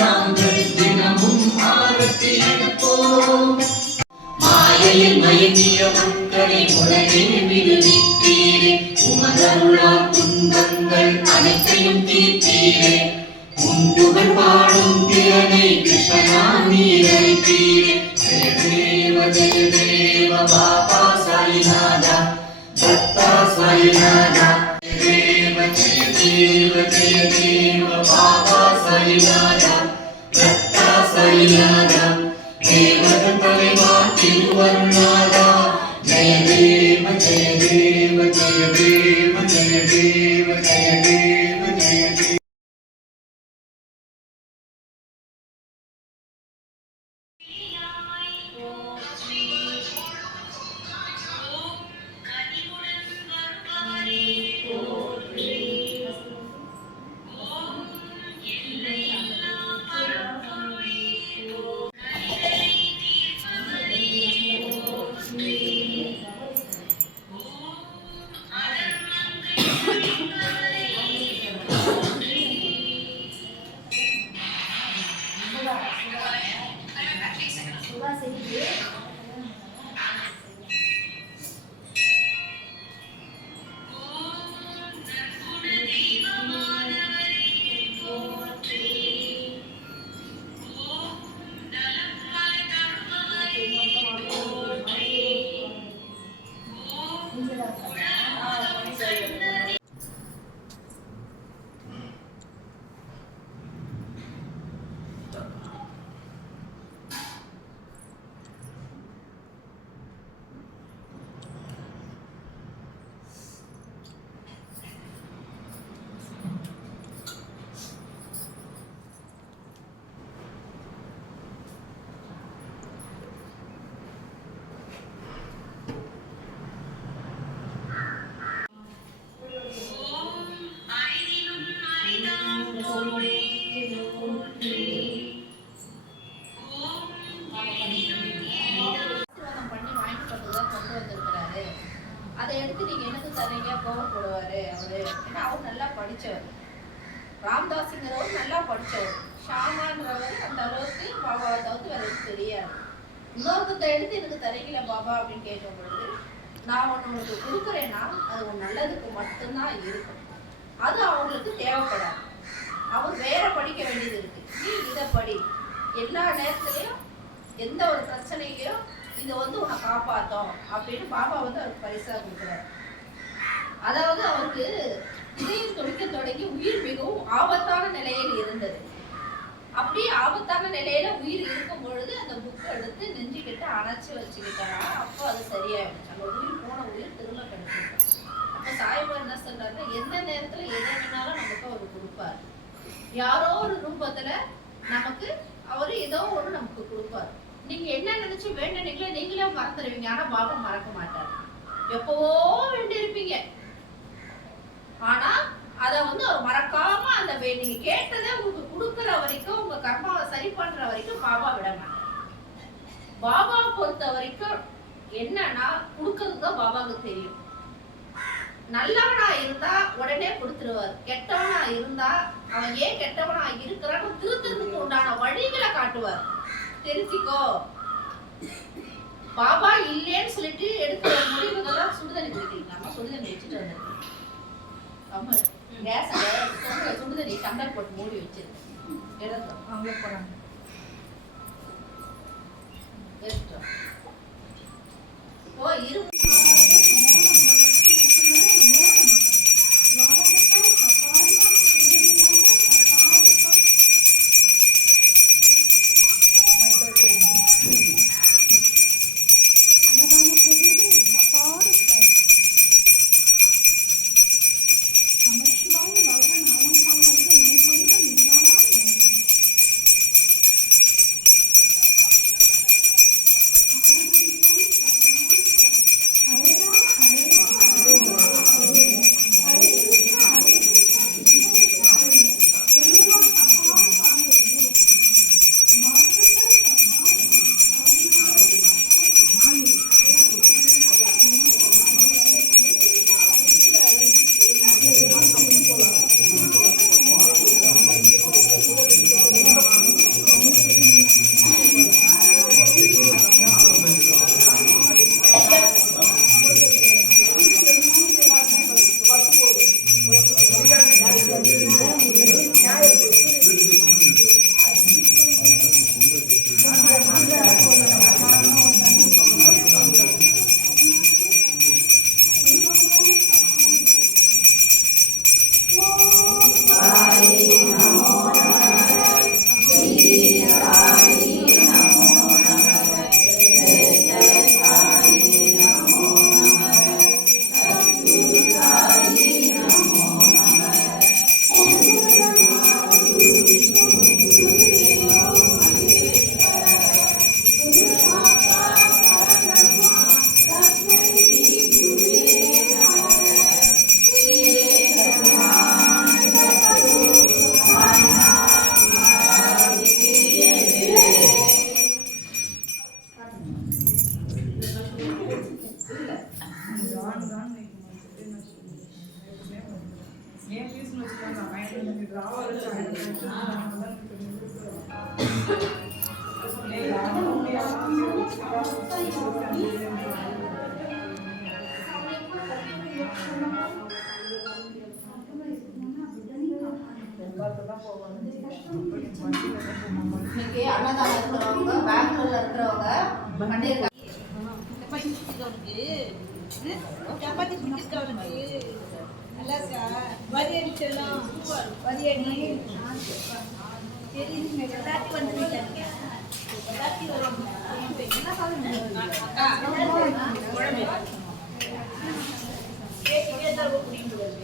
நாங்கள் தினமும் ஆரத்தி எடுப்போம். மாயையில் மயங்கிய மக்களை முறையே விடுவிப்பீரே, உமதருளால் துன்பங்கள் அனைத்தையும் தீர்ப்பீரே. புகழ் பாடும் திறனை கிருஷ்ணனா நீரைப்பீரே. ஜெய தேவ ஜெய தேவ பாபா சாயிநாதா, தத்தா சாயிநாதா. தேவ ஜெய தேவ ஜெய தேவ பாபா சாயிநாதா, தத்தா சாயிநாதா. தேவதன் தலைவா திருவருணாதா, ஜெய தேவ ஜெய தேவ ஜெய தேவ ஜெய தேவ ஜெய தேவ ஜெய தேவ. அதை எடுத்து நீங்க எனக்கு தரீங்க கோவப்படுவாரு அவரு. ஏன்னா அவர் நல்லா படிச்சவர், ராம்தாஸ்ங்கிறவர் நல்லா படிச்சவர், ஷாமான்றவர் அந்த அளவுக்கு பாபாவை தவிர்த்து வேற எதுவும் தெரியாது. இன்னொருத்த எடுத்து எனக்கு தரீங்களா பாபா அப்படின்னு கேட்கும் பொழுது, நான் உனக்கு கொடுக்குறேன்னா அது உன் நல்லதுக்கு மட்டும்தான் இருக்கும், அது அவங்களுக்கு தேவைப்படாது. அவர் வேற படிக்க வேண்டியது இருக்கு, நீ இதை படி, எல்லா நேரத்துலையும் எந்த ஒரு பிரச்சனையிலையும் இதை உன்னை காப்பாத்தோம் அப்படின்னு பாபா அவருக்கு பரிசா கொடுக்குறாரு. அதாவது அவருக்கு இதயம் துடிக்க தொடங்கி உயிர் மிகவும் ஆபத்தான நிலையில் இருந்தது. அப்படியே ஆபத்தான நிலையில உயிர் இருக்கும் பொழுது அந்த புக் எடுத்து நெஞ்சுக்கிட்ட அணைச்சு வச்சுக்கிட்டாரா, அப்போ அது சரியாயிடுச்சு. அந்த உயிர் போன உயிர் திரும்ப கிடைச்சிருக்கு. அப்ப சாய்பா என்ன சொல்றாரு, எந்த நேரத்துல எதை வேணாலும் நமக்கு அவர் கொடுப்பாரு. யாரோ ஒரு ரூபத்துல நமக்கு அவரு ஏதோ ஒண்ணு நமக்கு கொடுப்பாரு. நீங்க என்ன நினைச்சு வேண்டினீங்களோ நீங்களே மறந்துடுவீங்க, ஆனா பாபா மறக்க மாட்டாரு. எப்பவோ வேண்டி இருப்பீங்க, ஆனா அத அவர் மறக்காம அந்த நீங்க கேட்டதை உங்களுக்கு கொடுக்குற வரைக்கும், உங்க கர்மாவை சரி பண்ற வரைக்கும் பாபா விட மாட்டார். பாபா பொறுத்த வரைக்கும் என்னன்னா கொடுக்கறதுதான் பாபாவுக்கு தெரியும். நல்லவனா இருந்தா உடனே கொடுத்துருவார், கெட்டவனா இருந்தா அவன் ஏன் கெட்டவனா இருக்கிறான்னு திருத்தறதுக்கு உண்டான வழிகளை காட்டுவார். தெரிஞ்சுக்கோ, பாபா இல்லேன்னு சொல்லிட்டு எடுக்கிற முடிவுகள்லாம் சுடுதண்ணி குடிக்கிறீங்களா? சுடுதண்ணி வச்சுட்டு வந்திருக்கேன். ஆமா, கேஸ் சுடுதண்ணி டம்ளர் போட்டு மூடி வச்சிருக்கேன். எடுத்தோம் அவங்க போறாங்க, எடுத்தோம். ஓ இரு இன்னைக்கு அன்னதானம் இருக்கிறவங்க பெங்களூர்ல இருக்கிறவங்க பண்ணியிருக்காங்க. சப்பாத்தி சுட்டிருக்கவனுக்கு நல்லா இருக்கா? வரி அடிச்செல்லாம் வரி அடி தெரியுது எல்லாத்தையும் வந்துருக்காங்க. எல்லாத்தையும் வரும். என்ன குழம்பு கேட்டு கேட்டால் பிடிக்கும்.